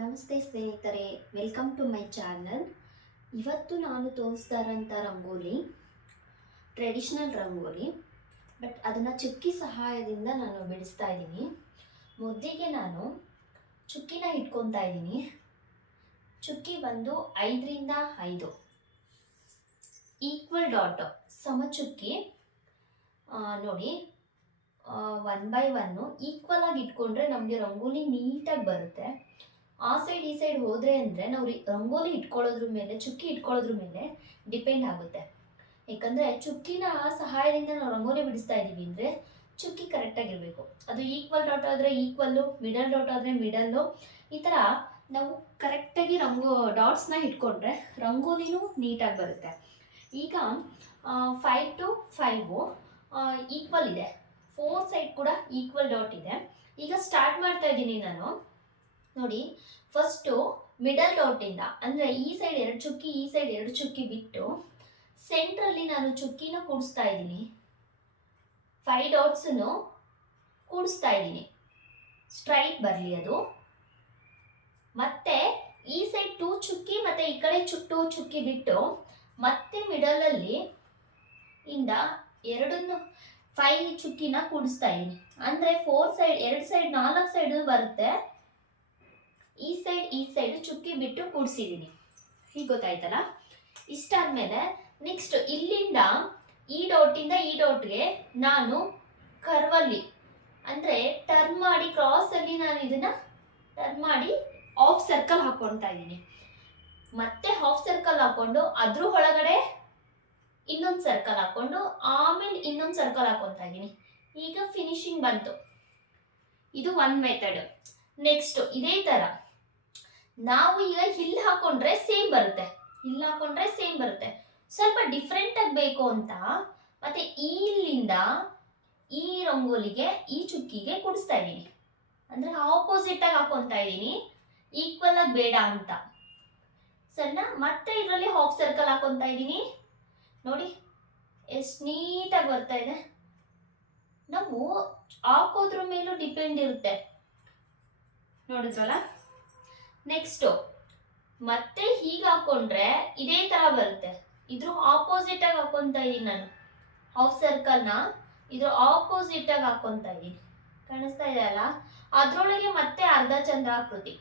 ನಮಸ್ತೆ ಸ್ನೇಹಿತರೆ, welcome to my channel. ಇವತ್ತು ನಾನು ತೋರಿಸ್ತಾ ಇರೋಂಥ ರಂಗೋಲಿ ಟ್ರೆಡಿಷ್ನಲ್ ರಂಗೋಲಿ, ಬಟ್ ಅದನ್ನು ಚುಕ್ಕಿ ಸಹಾಯದಿಂದ ನಾನು ಬಿಡಿಸ್ತಾ ಇದ್ದೀನಿ. ಮೊದಲಿಗೆ ನಾನು ಚುಕ್ಕಿನ ಇಟ್ಕೊತಾ ಇದ್ದೀನಿ. ಚುಕ್ಕಿ ಬಂದು 5ರಿಂದ 5 ಈಕ್ವಲ್ ಡಾಟ್ ಸಮ ಚುಕ್ಕಿ ನೋಡಿ, 1 by 1 ಈಕ್ವಲ್ ಆಗಿ ಇಟ್ಕೊಂಡ್ರೆ ನಮಗೆ ರಂಗೋಲಿ ನೀಟಾಗಿ ಬರುತ್ತೆ. ಆ ಸೈಡ್ ಈ ಸೈಡ್ ಹೋದರೆ ಅಂದರೆ ನಾವು ರಂಗೋಲಿ ಇಟ್ಕೊಳ್ಳೋದ್ರ ಮೇಲೆ, ಚುಕ್ಕಿ ಇಟ್ಕೊಳ್ಳೋದ್ರ ಮೇಲೆ ಡಿಪೆಂಡ್ ಆಗುತ್ತೆ. ಯಾಕಂದರೆ ಚುಕ್ಕಿನ ಸಹಾಯದಿಂದ ನಾವು ರಂಗೋಲಿ ಬಿಡಿಸ್ತಾ ಇದ್ದೀವಿ ಅಂದರೆ ಚುಕ್ಕಿ ಕರೆಕ್ಟಾಗಿರಬೇಕು. ಅದು ಈಕ್ವಲ್ ಡಾಟ್ ಆದರೆ ಈಕ್ವಲ್ಲು, ಮಿಡಲ್ ಡಾಟ್ ಆದರೆ ಮಿಡಲ್ಲು, ಈ ಥರ ನಾವು ಕರೆಕ್ಟಾಗಿ ಡಾಟ್ಸ್ನ ಇಟ್ಕೊಂಡ್ರೆ ರಂಗೋಲಿನೂ ನೀಟಾಗಿ ಬರುತ್ತೆ. ಈಗ 5 to 5 ಈಕ್ವಲ್ ಇದೆ, 4 ಸೈಡ್ ಕೂಡ ಈಕ್ವಲ್ ಡಾಟ್ ಇದೆ. ಈಗ ಸ್ಟಾರ್ಟ್ ಮಾಡ್ತಾ ಇದ್ದೀನಿ ನಾನು. ನೋಡಿ, ಫಸ್ಟು ಮಿಡಲ್ ಡಾಟಿಂದ, ಅಂದರೆ ಈ ಸೈಡ್ 2 ಚುಕ್ಕಿ, ಈ ಸೈಡ್ 2 ಚುಕ್ಕಿ ಬಿಟ್ಟು ಸೆಂಟ್ರಲ್ಲಿ ನಾನು ಚುಕ್ಕಿನ ಕೂಡಿಸ್ತಾ ಇದ್ದೀನಿ. 5 ಡಾಟ್ಸನ್ನು ಕೂಡಿಸ್ತಾ ಇದ್ದೀನಿ, ಸ್ಟ್ರೈಟ್ ಬರಲಿ ಅದು. ಮತ್ತೆ ಈ ಸೈಡ್ 2 ಚುಕ್ಕಿ ಮತ್ತು ಈ ಕಡೆ 2 ಚುಕ್ಕಿ ಬಿಟ್ಟು ಮತ್ತೆ ಮಿಡಲಲ್ಲಿ ಇಂದ 5 ಚುಕ್ಕಿನ ಕೂಡಿಸ್ತಾ ಇದ್ದೀನಿ. ಅಂದರೆ 4 ಸೈಡ್, 2 ಸೈಡ್ 4 ಸೈಡ್ ಬರುತ್ತೆ. ಈ ಸೈಡ್ ಚುಕ್ಕಿ ಬಿಟ್ಟು ಕೂಡಿಸಿದ್ದೀನಿ. ಹೀಗೆ ಗೊತ್ತಾಯ್ತಲ್ಲ. ಇಷ್ಟಾದ್ಮೇಲೆ ನೆಕ್ಸ್ಟ್ ಇಲ್ಲಿಂದ ಈ ಡಾಟಿಂದ ಈ ಡಾಟ್ಗೆ ನಾನು ಕರ್ವಲ್ಲಿ, ಅಂದರೆ ಟರ್ನ್ ಮಾಡಿ, ಕ್ರಾಸಲ್ಲಿ ನಾನು ಇದನ್ನು ಟರ್ನ್ ಮಾಡಿ ಹಾಫ್ ಸರ್ಕಲ್ ಹಾಕ್ಕೊಳ್ತಾ ಇದ್ದೀನಿ. ಮತ್ತೆ ಹಾಫ್ ಸರ್ಕಲ್ ಹಾಕ್ಕೊಂಡು ಅದ್ರ ಒಳಗಡೆ ಇನ್ನೊಂದು ಸರ್ಕಲ್ ಹಾಕ್ಕೊಂಡು ಆಮೇಲೆ ಇನ್ನೊಂದು ಸರ್ಕಲ್ ಹಾಕ್ಕೊತಾ ಇದ್ದೀನಿ. ಈಗ ಫಿನಿಶಿಂಗ್ ಬಂತು. ಇದು ಒಂದು ಮೆಥಡ್. ನೆಕ್ಸ್ಟ್ ಇದೇ ಥರ ನಾವು ಈಗ ಹಿಲ್ ಹಾಕೊಂಡ್ರೆ ಸೇಮ್ ಬರುತ್ತೆ. ಸ್ವಲ್ಪ ಡಿಫ್ರೆಂಟ್ ಆಗಿ ಬೇಕು ಅಂತ ಮತ್ತೆ ಇಲ್ಲಿಂದ ಈ ರಂಗೋಲಿಗೆ ಈ ಚುಕ್ಕಿಗೆ ಕೂಡಿಸ್ತಾ ಇದ್ದೀನಿ. ಅಂದರೆ ಆಪೋಸಿಟ್ ಆಗಿ ಹಾಕೊತಾ ಇದ್ದೀನಿ, ಈಕ್ವಲ್ ಆಗಿ ಬೇಡ ಅಂತ. ಸಣ್ಣ ಮತ್ತೆ ಇದರಲ್ಲಿ ಹಾಫ್ ಸರ್ಕಲ್ ಹಾಕೊತಾ ಇದ್ದೀನಿ. ನೋಡಿ ಎಷ್ಟು ನೀಟಾಗಿ ಬರ್ತಾ ಇದೆ. ನಾವು ಹಾಕೋದ್ರ ಮೇಲೂ ಡಿಪೆಂಡ್ ಇರುತ್ತೆ, ನೋಡಿದ್ರಲ್ಲ. ನೆಕ್ಸ್ಟು ಮತ್ತೆ ಹೀಗೆ ಹಾಕೊಂಡ್ರೆ ಇದೇ ಥರ ಬರುತ್ತೆ. ಇದ್ರ ಆಪೋಸಿಟ್ ಆಗಿ ಹಾಕೊತಾ ಇದ್ದೀನಿ ನಾನು. ಹಾಫ್ ಸರ್ಕಲ್ನ ಇದ್ರ ಆಪೋಸಿಟ್ ಆಗಿ ಹಾಕೊತಾ ಇದ್ದೀನಿ, ಕಾಣಿಸ್ತಾ ಇದೆ ಅಲ್ಲ. ಅದರೊಳಗೆ ಮತ್ತೆ ಅರ್ಧ ಚಂದ್ರಾಕೃತಿ,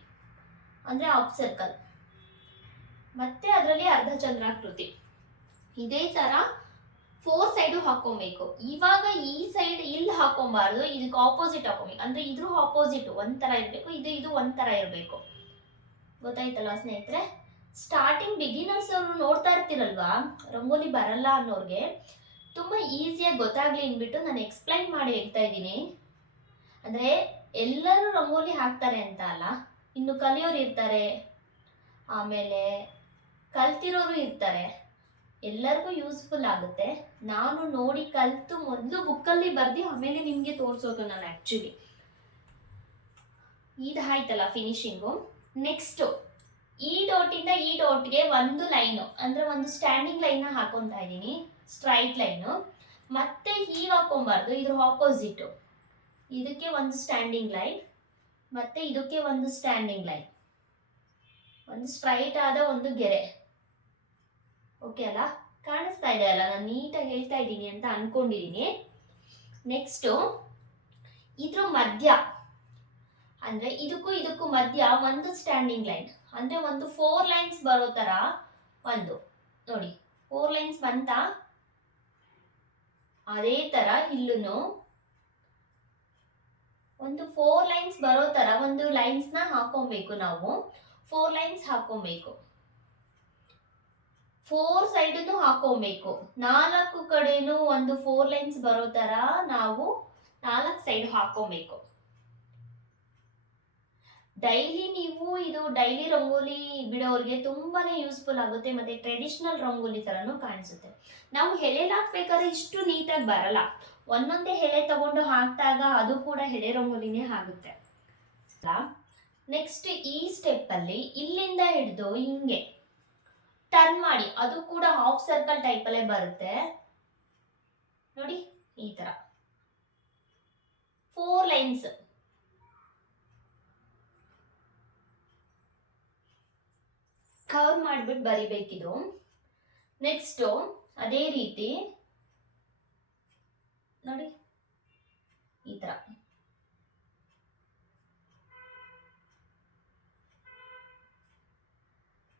ಅಂದರೆ ಹಾಫ್ ಸರ್ಕಲ್, ಮತ್ತೆ ಅದರಲ್ಲಿ ಅರ್ಧ ಚಂದ್ರಾಕೃತಿ. ಇದೇ ಥರ 4 ಸೈಡು ಹಾಕೊಬೇಕು. ಇವಾಗ ಈ ಸೈಡ್ ಇಲ್ಲಿ ಹಾಕೊಬಾರ್ದು, ಇದಕ್ಕೆ ಆಪೋಸಿಟ್ ಹಾಕೊಬೇಕು. ಅಂದರೆ ಇದ್ರ ಆಪೋಸಿಟ್ ಒಂಥರ ಇರಬೇಕು, ಇದು ಒಂಥರ ಇರಬೇಕು. ಗೊತ್ತಾಯ್ತಲ್ಲ ಸ್ನೇಹಿತರೆ. ಸ್ಟಾರ್ಟಿಂಗ್ ಬಿಗಿನರ್ಸ್ ಅವರು ನೋಡ್ತಾ ಇರ್ತಿರಲ್ವಾ, ರಂಗೋಲಿ ಬರಲ್ಲ ಅನ್ನೋರಿಗೆ ತುಂಬ ಈಸಿಯಾಗಿ ಗೊತ್ತಾಗ್ಲಿ ಅಂದ್ಬಿಟ್ಟು ನಾನು ಎಕ್ಸ್ಪ್ಲೈನ್ ಮಾಡಿ ಹೇಳ್ತಾ ಇದ್ದೀನಿ. ಅಂದರೆ ಎಲ್ಲರೂ ರಂಗೋಲಿ ಹಾಕ್ತಾರೆ ಅಂತ ಅಲ್ಲ, ಇನ್ನು ಕಲಿಯೋರು ಇರ್ತಾರೆ, ಆಮೇಲೆ ಕಲ್ತಿರೋರು ಇರ್ತಾರೆ, ಎಲ್ಲರಿಗೂ ಯೂಸ್ಫುಲ್ ಆಗುತ್ತೆ. ನಾನು ನೋಡಿ ಕಲಿತು ಮೊದಲು ಬುಕ್ಕಲ್ಲಿ ಬರೆದು ಆಮೇಲೆ ನಿಮಗೆ ತೋರಿಸೋದು ನಾನು ಆ್ಯಕ್ಚುಲಿ. ಇದಾಯ್ತಲ್ಲ ಫಿನಿಶಿಂಗು. ನೆಕ್ಸ್ಟು ಈ ಡಾಟಿಂದ ಈ ಡಾಟ್ಗೆ ಒಂದು ಲೈನು, ಅಂದರೆ ಒಂದು ಸ್ಟ್ಯಾಂಡಿಂಗ್ ಲೈನ್ನ ಹಾಕೊತಾ ಇದ್ದೀನಿ, ಸ್ಟ್ರೈಟ್ ಲೈನು. ಮತ್ತೆ ಹೀಗೆ ಹಾಕೊಬಾರ್ದು, ಇದ್ರ ಆಪೋಸಿಟು. ಇದಕ್ಕೆ ಒಂದು ಸ್ಟ್ಯಾಂಡಿಂಗ್ ಲೈನ್, ಮತ್ತು ಇದಕ್ಕೆ ಒಂದು ಸ್ಟ್ಯಾಂಡಿಂಗ್ ಲೈನ್, ಒಂದು ಸ್ಟ್ರೈಟ್ ಆದ ಒಂದು ಗೆರೆ. ಓಕೆ ಅಲ್ಲ, ಕಾಣಿಸ್ತಾ ಇದೆ ಅಲ್ಲ, ನಾನು ನೀಟಾಗಿ ಹೇಳ್ತಾ ಇದ್ದೀನಿ ಅಂತ ಅಂದ್ಕೊಂಡಿದ್ದೀನಿ. ನೆಕ್ಸ್ಟು ಇದ್ರ ಮಧ್ಯ, ಅಂದರೆ ಇದಕ್ಕೂ ಮಧ್ಯ ಒಂದು ಸ್ಟ್ಯಾಂಡಿಂಗ್ ಲೈನ್, ಅಂದರೆ ಒಂದು 4 ಲೈನ್ಸ್ ಬರೋ ಥರ ಒಂದು. ನೋಡಿ 4 ಲೈನ್ಸ್ ಬಂತ. ಅದೇ ಥರ ಇಲ್ಲೂ ಒಂದು 4 ಲೈನ್ಸ್ ಬರೋ ಥರ ಒಂದು ಲೈನ್ಸ್ನ ಹಾಕೊಬೇಕು. ನಾವು 4 ಲೈನ್ಸ್ ಹಾಕೊಬೇಕು, 4 ಸೈಡನ್ನು ಹಾಕೊಬೇಕು. 4 ಕಡೆನೂ ಒಂದು 4 ಲೈನ್ಸ್ ಬರೋ ಥರ ನಾವು 4 ಸೈಡ್ ಹಾಕೊಬೇಕು. ಡೈಲಿ ರಂಗೋಲಿ ಬಿಡೋರಿಗೆ ತುಂಬಾನೇ ಯೂಸ್ಫುಲ್ ಆಗುತ್ತೆ, ಮತ್ತೆ ಟ್ರೆಡಿಷನಲ್ ರಂಗೋಲಿ ಥರನೂ ಕಾಣಿಸುತ್ತೆ. ನಾವು ಎಲೆಲಿ ಹಾಕ್ಬೇಕಾದ್ರೆ ಇಷ್ಟು ನೀಟಾಗಿ ಬರಲ್ಲ, ಒಂದೊಂದೇ ಎಲೆ ತಗೊಂಡು ಹಾಕಿದಾಗ ಅದು ಕೂಡ ಎಲೆ ರಂಗೋಲಿನೇ ಆಗುತ್ತೆ. ನೆಕ್ಸ್ಟ್ ಈ ಸ್ಟೆಪ್ಪಲ್ಲಿ ಇಲ್ಲಿಂದ ಹಿಡಿದು ಹಿಂಗೆ ಟರ್ನ್ ಮಾಡಿ, ಅದು ಕೂಡ ಹಾಫ್ ಸರ್ಕಲ್ ಟೈಪಲ್ಲೇ ಬರುತ್ತೆ. ನೋಡಿ ಈ ಥರ 4 ಲೈನ್ಸ್ ಕವರ್ ಮಾಡಿಬಿಟ್ಟು ಬರಿಬೇಕಿದು. ನೆಕ್ಸ್ಟು ಅದೇ ರೀತಿ ನೋಡಿ ಈ ಥರ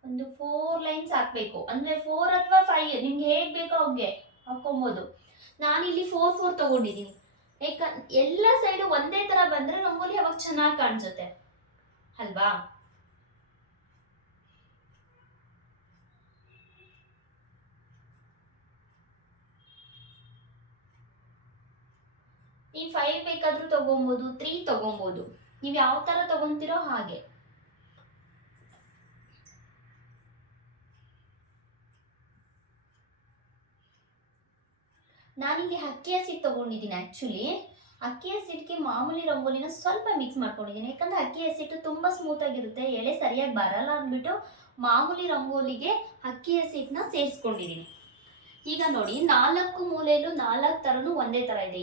ಒಂದು 4 ಲೈನ್ಸ್ ಹಾಕಬೇಕು. ಅಂದರೆ 4 ಅಥವಾ 5 ನಿಮ್ಗೆ ಹೇಗೆ ಬೇಕೋ ಅವ್ಗೆ ಹಾಕೊಬೋದು. ನಾನಿಲ್ಲಿ 4 ತಗೊಂಡಿದ್ದೀನಿ. ಎಲ್ಲ ಸೈಡು ಒಂದೇ ಥರ ಬಂದರೆ ರಂಗೋಲಿ ಅವಾಗ ಚೆನ್ನಾಗಿ ಕಾಣಿಸುತ್ತೆ ಅಲ್ವಾ. ನೀವು 5 ಬೇಕಾದರೂ ತಗೊಬೋದು, 3 ತಗೊಬೋದು. ನೀವು ಯಾವ ಥರ ತಗೊಂತೀರೋ ಹಾಗೆ. ನಾನಿಲ್ಲಿ ಅಕ್ಕಿ ಹಸಿಟ್ಟು ತಗೊಂಡಿದ್ದೀನಿ. ಆ್ಯಕ್ಚುಲಿ ಅಕ್ಕಿ ಹಸಿಟ್ಟಿಗೆ ಮಾಮೂಲಿ ರಂಗೋಲಿನ ಸ್ವಲ್ಪ ಮಿಕ್ಸ್ ಮಾಡ್ಕೊಂಡಿದ್ದೀನಿ. ಯಾಕಂದರೆ ಅಕ್ಕಿ ಹಸಿಟ್ಟು ತುಂಬ ಸ್ಮೂತಾಗಿರುತ್ತೆ, ಎಳೆ ಸರಿಯಾಗಿ ಬರಲ್ಲ ಅಂದ್ಬಿಟ್ಟು ಮಾಮೂಲಿ ರಂಗೋಲಿಗೆ ಅಕ್ಕಿ ಹಸಿಟ್ಟನ್ನ ಸೇರಿಸ್ಕೊಂಡಿದ್ದೀನಿ. ಈಗ ನೋಡಿ 4 ಮೂಲೆಯಲ್ಲೂ 4 ಥರನೂ ಒಂದೇ ಥರ ಇದೆ.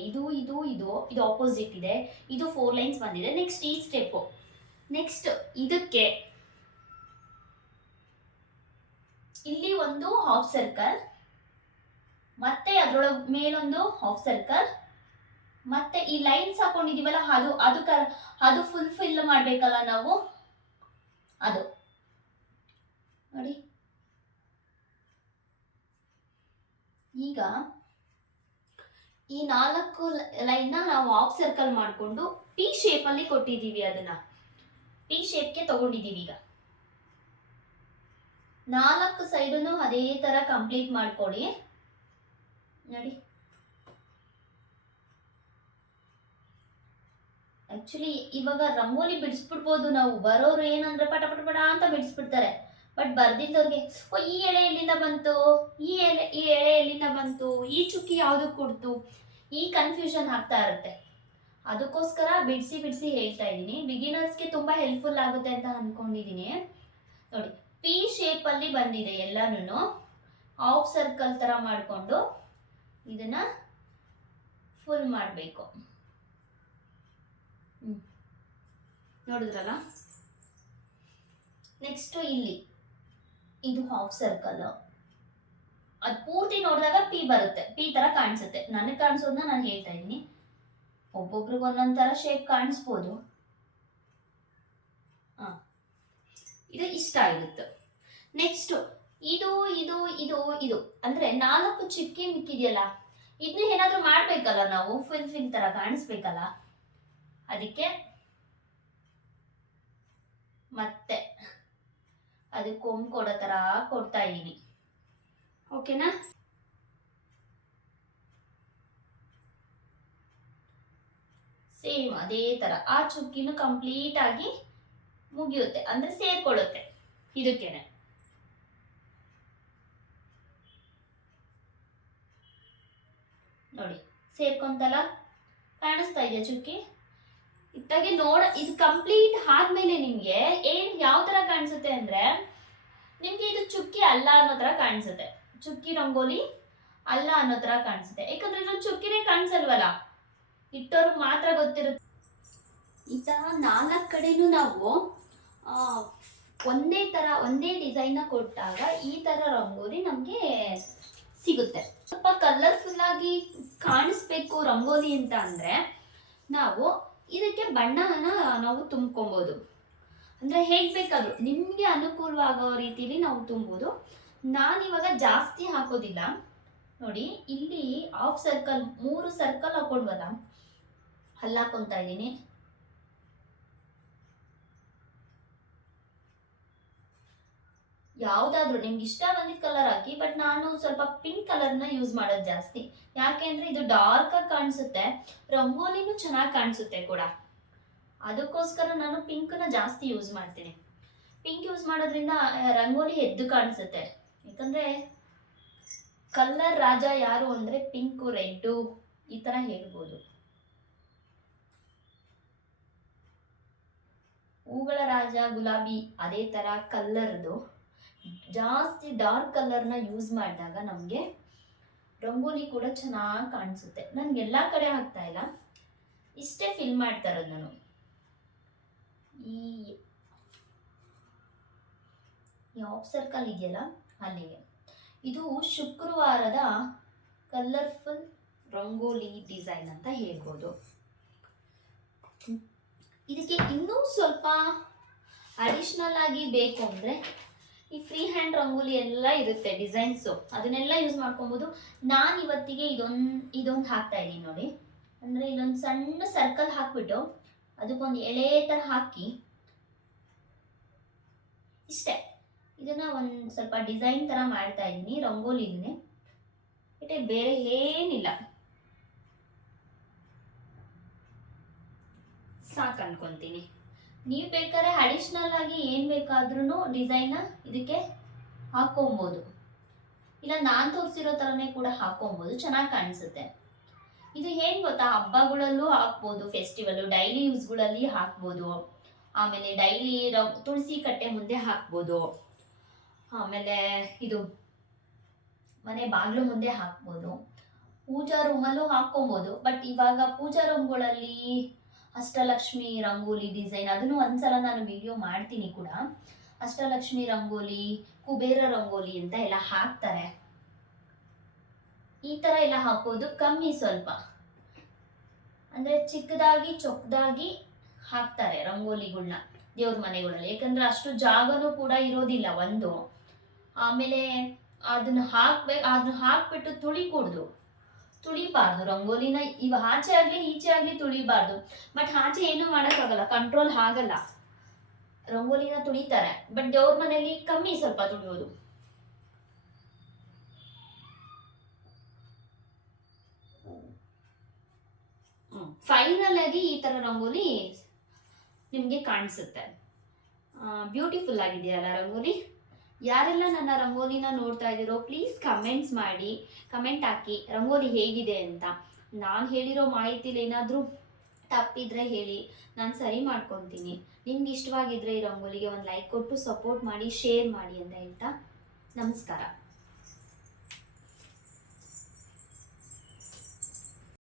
ಇದು ಆಪೋಸಿಟ್ ಇದೆ. ಇದು 4 ಲೈನ್ಸ್ ಬಂದಿದೆ. ನೆಕ್ಸ್ಟ್ ಈ ಸ್ಟೆಪ್ಪು. ನೆಕ್ಸ್ಟ್ ಇದಕ್ಕೆ ಇಲ್ಲಿ ಒಂದು ಹಾಫ್ ಸರ್ಕಲ್, ಮತ್ತೆ ಅದರೊಳಗೆ ಮೇಲೊಂದು ಹಾಫ್ ಸರ್ಕಲ್, ಮತ್ತೆ ಈ ಲೈನ್ಸ್ ಹಾಕೊಂಡಿದೀವಲ್ಲ ಅದು ಫುಲ್ ಮಾಡಬೇಕಲ್ಲ ನಾವು. ಅದು ನೋಡಿ. ಈಗ ಈ 4 ಲೈನ್ನ ನಾವು ಹಾಫ್ ಸರ್ಕಲ್ ಮಾಡಿಕೊಂಡು ಪಿ ಶೇಪಲ್ಲಿ ಕೊಟ್ಟಿದ್ದೀವಿ. ಅದನ್ನ ಪಿ ಶೇಪ್ಗೆ ತಗೊಂಡಿದ್ದೀವಿ. ಈಗ 4 ಸೈಡನ್ನು ಅದೇ ಥರ ಕಂಪ್ಲೀಟ್ ಮಾಡ್ಕೊಳ್ಳಿ. ನೋಡಿ, ಆ್ಯಕ್ಚುಲಿ ಇವಾಗ ರಂಗೋಲಿ ಬಿಡಿಸ್ಬಿಡ್ಬೋದು ನಾವು. ಬರೋರು ಏನಂದ್ರೆ ಪಟ ಪಟ ಪಟ ಅಂತ ಬಿಡಿಸ್ಬಿಡ್ತಾರೆ. ಬಟ್ ಬರ್ದಿದ್ದವ್ರಿಗೆ ಈ ಎಳೆ ಎಲ್ಲಿಂದ ಬಂತು, ಈ ಎಳೆ ಎಲ್ಲಿಂದ ಬಂತು, ಈ ಚುಕ್ಕಿ ಯಾವುದಕ್ಕೆ ಕೊಡ್ತು, ಈ ಕನ್ಫ್ಯೂಷನ್ ಆಗ್ತಾ ಇರುತ್ತೆ. ಅದಕ್ಕೋಸ್ಕರ ಬಿಡಿಸಿ ಹೇಳ್ತಾ ಇದ್ದೀನಿ. ಬಿಗಿನರ್ಸ್ಗೆ ತುಂಬ ಹೆಲ್ಪ್ಫುಲ್ ಆಗುತ್ತೆ ಅಂತ ಅಂದ್ಕೊಂಡಿದ್ದೀನಿ. ನೋಡಿ, ಪಿ ಶೇಪಲ್ಲಿ ಬಂದಿದೆ ಎಲ್ಲನೂ. ಹಾಫ್ ಸರ್ಕಲ್ ಥರ ಮಾಡಿಕೊಂಡು ಇದನ್ನ ಫುಲ್ ಮಾಡಬೇಕು. ನೋಡಿದ್ರಲ್ಲ. ನೆಕ್ಸ್ಟು ಇಲ್ಲಿ ಇದು ಹಾಫ್ ಸರ್ಕಲ್. ಅದು ಪೂರ್ತಿ ನೋಡಿದಾಗ ಪಿ ಬರುತ್ತೆ, ಪಿ ಥರ ಕಾಣಿಸುತ್ತೆ. ನನಗೆ ಕಾಣಿಸೋದನ್ನ ನಾನು ಹೇಳ್ತಾ ಇದ್ದೀನಿ. ಒಬ್ಬೊಬ್ರಿಗೆ ಒಂದೊಂದು ಥರ ಶೇಪ್ ಕಾಣಿಸ್ಬೋದು. ಇದು ಇಷ್ಟ ಆಗಿತ್ತು. ನೆಕ್ಸ್ಟು ಇದು ಇದು ಇದು ಇದು ಅಂದರೆ 4 ಚಿಕ್ಕಿ ಮಿಕ್ಕಿದೆಯಲ್ಲ, ಇದನ್ನ ಏನಾದರೂ ಮಾಡಬೇಕಲ್ಲ ನಾವು, ಫಿಲ್ ಥರ ಕಾಣಿಸ್ಬೇಕಲ್ಲ. ಅದಕ್ಕೆ ಮತ್ತೆ ಅದು ಕೊಂಬು ಕೊಡೋ ಥರ ಕೊಡ್ತಾ ಇದ್ದೀನಿ. ಓಕೆನಾ? ಸೇಮ್ ಅದೇ ಥರ ಆ ಚುಕ್ಕಿನೂ ಕಂಪ್ಲೀಟ್ ಆಗಿ ಮುಗಿಯುತ್ತೆ, ಅಂದರೆ ಸೇರ್ಕೊಳ್ಳುತ್ತೆ ಇದಕ್ಕೇನೆ. ನೋಡಿ, ಸೇರ್ಕೊಂತಲ್ಲ, ಕಾಣಿಸ್ತಾ ಇದೆಯಾ ಚುಕ್ಕಿ? ಇತ್ತಾಗೆ ಇದು ಕಂಪ್ಲೀಟ್ ಆದ್ಮೇಲೆ ನಿಮಗೆ ಯಾವ ಥರ ಕಾಣಿಸುತ್ತೆ ಅಂದರೆ, ನಿಮಗೆ ಇದು ಚುಕ್ಕಿ ಅಲ್ಲ ಅನ್ನೋ ಥರ ಕಾಣಿಸುತ್ತೆ. ಚುಕ್ಕಿ ರಂಗೋಲಿ ಅಲ್ಲ ಅನ್ನೋ ಥರ ಕಾಣಿಸುತ್ತೆ. ಯಾಕಂದ್ರೆ ಇದ್ರಲ್ಲಿ ಚುಕ್ಕಿನೇ ಕಾಣಿಸಲ್ವಲ್ಲ, ಇಟ್ಟವ್ರಿಗೆ ಮಾತ್ರ ಗೊತ್ತಿರುತ್ತೆ. ಈ ಥರ 4 ಕಡೆನೂ ನಾವು ಒಂದೇ ಡಿಸೈನ್ನ ಕೊಟ್ಟಾಗ ಈ ಥರ ರಂಗೋಲಿ ನಮಗೆ ಸಿಗುತ್ತೆ. ಸ್ವಲ್ಪ ಕಲರ್ಫುಲ್ ಆಗಿ ಕಾಣಿಸ್ಬೇಕು ರಂಗೋಲಿ ಅಂತ ಅಂದರೆ ನಾವು ಇದಕ್ಕೆ ಬಣ್ಣನ ನಾವು ತುಂಬ್ಕೊಬೋದು. ಅಂದರೆ ಹೇಗೆ ಬೇಕಾದರೂ ನಿಮಗೆ ಅನುಕೂಲವಾಗೋ ರೀತಿಲಿ ನಾವು ತುಂಬೋದು. ನಾನಿವಾಗ ಜಾಸ್ತಿ ಹಾಕೋದಿಲ್ಲ. ನೋಡಿ, ಇಲ್ಲಿ ಹಾಫ್ ಸರ್ಕಲ್ 3 ಸರ್ಕಲ್ ಹಾಕೊಂಡ್ವಲ್ಲ, ಅಲ್ಲಿ ಹಾಕೊತಾ ಇದ್ದೀನಿ. ಯಾವುದಾದ್ರೂ ನಿಮ್ಗೆ ಇಷ್ಟ ಬಂದಿದ್ದ ಕಲರ್ ಹಾಕಿ. ಬಟ್ ನಾನು ಸ್ವಲ್ಪ ಪಿಂಕ್ ಕಲರ್ನ ಯೂಸ್ ಮಾಡೋದು ಜಾಸ್ತಿ. ಯಾಕೆ ಅಂದರೆ ಇದು ಡಾರ್ಕ್ ಆಗಿ ಕಾಣಿಸುತ್ತೆ, ರಂಗೋಲಿನೂ ಚೆನ್ನಾಗಿ ಕಾಣಿಸುತ್ತೆ ಕೂಡ. ಅದಕ್ಕೋಸ್ಕರ ನಾನು ಪಿಂಕ್ನ ಜಾಸ್ತಿ ಯೂಸ್ ಮಾಡ್ತೀನಿ. ಪಿಂಕ್ ಯೂಸ್ ಮಾಡೋದ್ರಿಂದ ರಂಗೋಲಿ ಎದ್ದು ಕಾಣಿಸುತ್ತೆ. ಯಾಕಂದರೆ ಕಲರ್ ರಾಜ ಯಾರು ಅಂದರೆ ಪಿಂಕು, ರೆಡ್ಡು ಈ ಥರ ಹೇಳ್ಬೋದು. ಹೂಗಳ ರಾಜ ಗುಲಾಬಿ ಅದೇ ಥರ ಕಲ್ಲರ್ದು ಜಾಸ್ತಿ ಡಾರ್ಕ್ ಕಲರ್ನ ಯೂಸ್ ಮಾಡಿದಾಗ ನಮಗೆ ರಂಗೋಲಿ ಕೂಡ ಚೆನ್ನಾಗಿ ಕಾಣಿಸುತ್ತೆ. ನನಗೆಲ್ಲ ಕಡೆ ಹಾಕ್ತಾ ಇಲ್ಲ, ಇಷ್ಟೇ ಫಿಲ್ ಮಾಡ್ತಾ ಇರೋದು. ನಾನು ಈ ಹಾಫ್ ಸರ್ಕಲ್ ಇದೆಯಲ್ಲ ಅಲ್ಲಿಗೆ. ಇದು ಶುಕ್ರವಾರದ ಕಲರ್ಫುಲ್ ರಂಗೋಲಿ ಡಿಸೈನ್ ಅಂತ ಹೇಳ್ಬೋದು. ಇದಕ್ಕೆ ಇನ್ನೂ ಸ್ವಲ್ಪ ಅಡಿಷ್ನಲ್ ಆಗಿ ಬೇಕು ಅಂದರೆ ಈ ಫ್ರೀ ಹ್ಯಾಂಡ್ ರಂಗೋಲಿ ಎಲ್ಲ ಇರುತ್ತೆ ಡಿಸೈನ್ಸು, ಅದನ್ನೆಲ್ಲ ಯೂಸ್ ಮಾಡ್ಕೊಬೋದು. ನಾನು ಇವತ್ತಿಗೆ ಇದೊಂದು ಹಾಕ್ತಾ ಇದ್ದೀನಿ ನೋಡಿ. ಅಂದರೆ ಇಲ್ಲೊಂದು ಸಣ್ಣ ಸರ್ಕಲ್ ಹಾಕ್ಬಿಟ್ಟು ಅದಕ್ಕೊಂದು ಎಳೆ ಥರ ಹಾಕಿ ಇಷ್ಟೇ, ಇದನ್ನು ಒಂದು ಸ್ವಲ್ಪ ಡಿಸೈನ್ ಥರ ಮಾಡ್ತಾ ಇದ್ದೀನಿ ರಂಗೋಲಿನೇ, ಇಟ್ಟೆ ಬೇರೆ ಏನಿಲ್ಲ, ಸಾಕು ಅನ್ಕೊತೀನಿ. ನೀವು ಬೇಕಾದ್ರೆ ಅಡಿಷ್ನಲ್ ಆಗಿ ಏನು ಬೇಕಾದ್ರೂ ಡಿಸೈನ್ನ ಇದಕ್ಕೆ ಹಾಕ್ಕೊಬೋದು, ಇಲ್ಲ ನಾನು ತೋರಿಸಿರೋ ಥರನೇ ಕೂಡ ಹಾಕ್ಕೊಬೋದು, ಚೆನ್ನಾಗಿ ಕಾಣಿಸುತ್ತೆ. ಇದು ಏನು ಗೊತ್ತಾ, ಹಬ್ಬಗಳಲ್ಲೂ ಹಾಕ್ಬೋದು, ಫೆಸ್ಟಿವಲ್ಲು ಡೈಲಿ ಯೂಸ್ಗಳಲ್ಲಿ ಹಾಕ್ಬೋದು, ಆಮೇಲೆ ಡೈಲಿ ತುಳಸಿ ಕಟ್ಟೆ ಮುಂದೆ ಹಾಕ್ಬೋದು, ಆಮೇಲೆ ಇದು ಮನೆ ಬಾಗಿಲು ಮುಂದೆ ಹಾಕ್ಬೋದು, ಪೂಜಾ ರೂಮಲ್ಲೂ ಹಾಕ್ಕೊಬೋದು. ಬಟ್ ಇವಾಗ ಪೂಜಾ ರೂಮ್ಗಳಲ್ಲಿ ಅಷ್ಟಲಕ್ಷ್ಮಿ ರಂಗೋಲಿ ಡಿಸೈನ್, ಅದನ್ನು ಒಂದ್ಸಲ ನಾನು ವಿಡಿಯೋ ಮಾಡ್ತೀನಿ ಕೂಡ. ಅಷ್ಟಲಕ್ಷ್ಮಿ ರಂಗೋಲಿ, ಕುಬೇರ ರಂಗೋಲಿ ಅಂತ ಎಲ್ಲ ಹಾಕ್ತಾರೆ. ಈ ಥರ ಎಲ್ಲ ಹಾಕೋದು ಕಮ್ಮಿ, ಸ್ವಲ್ಪ ಅಂದರೆ ಚಿಕ್ಕದಾಗಿ ಚೊಕ್ಕದಾಗಿ ಹಾಕ್ತಾರೆ ರಂಗೋಲಿಗಳನ್ನ ದೇವ್ರ ಮನೆಗಳಲ್ಲಿ, ಯಾಕಂದ್ರೆ ಅಷ್ಟು ಜಾಗನೂ ಕೂಡ ಇರೋದಿಲ್ಲ ಒಂದು. ಆಮೇಲೆ ಅದನ್ನ ಹಾಕ್ಬಿಟ್ಟು ತುಳಿಬಾರ್ದು ರಂಗೋಲಿನ. ಇವ ಆಚೆ ಆಗಲಿ ಈಚೆ ಆಗಲಿ ತುಳಿಬಾರ್ದು. ಬಟ್ ಆಚೆ ಏನು ಮಾಡೋಕ್ಕಾಗಲ್ಲ, ಕಂಟ್ರೋಲ್ ಆಗಲ್ಲ, ರಂಗೋಲಿನ ತುಳಿತಾರೆ. ಬಟ್ ದೇವ್ರ ಮನೆಯಲ್ಲಿ ಕಮ್ಮಿ ಸ್ವಲ್ಪ ತುಳಿಯೋದು. ಫೈನಲ್ ಆಗಿ ಈ ಥರ ರಂಗೋಲಿ ನಿಮಗೆ ಕಾಣಿಸುತ್ತೆ. ಬ್ಯೂಟಿಫುಲ್ ಆಗಿದೆಯಲ್ಲ ರಂಗೋಲಿ. ಯಾರೆಲ್ಲ ನನ್ನ ರಂಗೋಲಿನ ನೋಡ್ತಾ ಇದ್ದೀರೋ ಪ್ಲೀಸ್ ಕಮೆಂಟ್ ಹಾಕಿ ರಂಗೋಲಿ ಹೇಗಿದೆ ಅಂತ. ನಾನು ಹೇಳಿರೋ ಮಾಹಿತಿಲಿ ಏನಾದರೂ ತಪ್ಪಿದ್ರೆ ಹೇಳಿ, ನಾನು ಸರಿ ಮಾಡ್ಕೊತೀನಿ. ನಿಮ್ಗೆ ಇಷ್ಟವಾಗಿದ್ರೆ ಈ ರಂಗೋಲಿಗೆ ಒಂದು ಲೈಕ್ ಕೊಟ್ಟು ಸಪೋರ್ಟ್ ಮಾಡಿ, ಶೇರ್ ಮಾಡಿ ಅಂತ ಹೇಳ್ತಾ ನಮಸ್ಕಾರ.